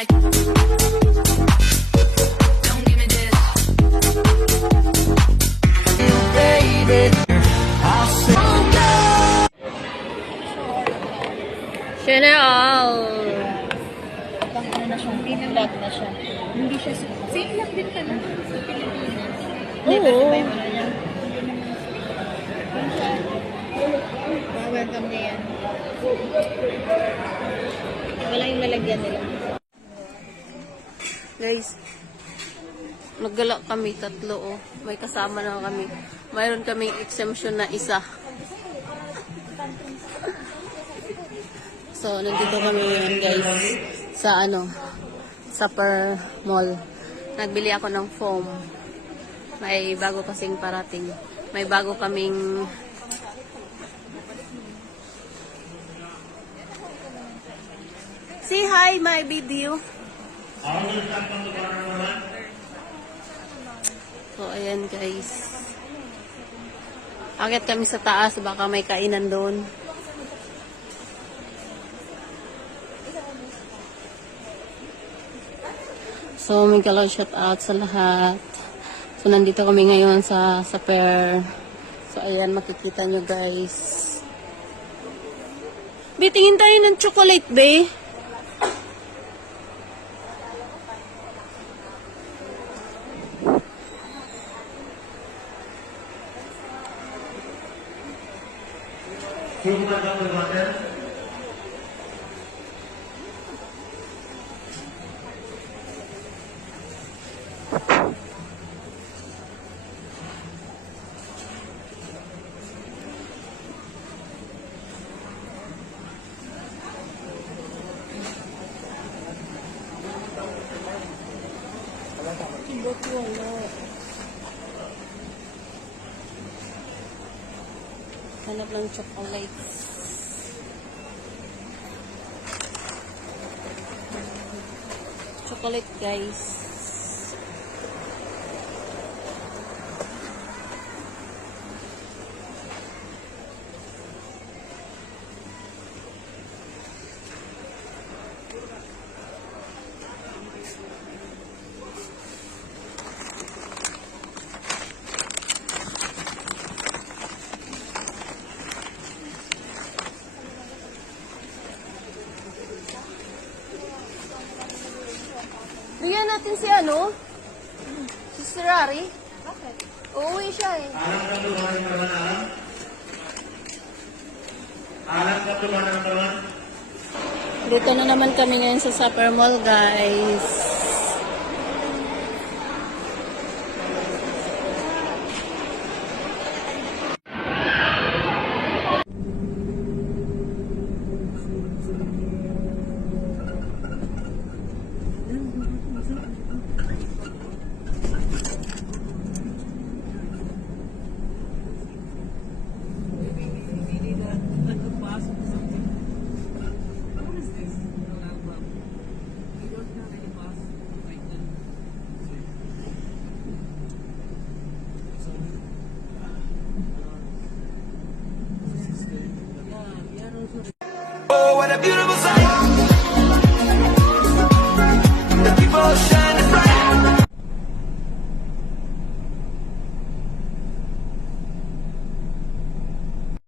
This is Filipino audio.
like, don't give me this. Baby, I'll say, General. Pang ano na siya, pinag na siya. Hindi siya, same lang din ka na sa Pilipinas. Oo. Sabay mo na niya. Welcome niya yan. Wala yung lalagyan nila. Guys, naggala kami tatlo, oh. May kasama na kami. Mayroon kaming exemption na isa. So, nandito kami ngayon, guys, sa Supper Mall. Nagbili ako ng foam. May bago kasing parating. May bago kaming say hi, my video. So, ayan, guys. Akit kami sa taas, baka may kainan doon. So, may kalaw shout out sa lahat. So, nandito kami ngayon sa Supper. So, ayan, makikita nyo, guys. Bitingin tayo ng chocolate, be. Hanap ng chocolates. Chocolate, guys. Bigyan natin si si Ferrari. Bakit? Uuwi siya eh. Alam ka tumahan ng kawan, alam? Alam ka tumahan ng kawan? Dito na naman kami ngayon sa Supper Mall, guys. oh, what a beautiful sight. The people shine.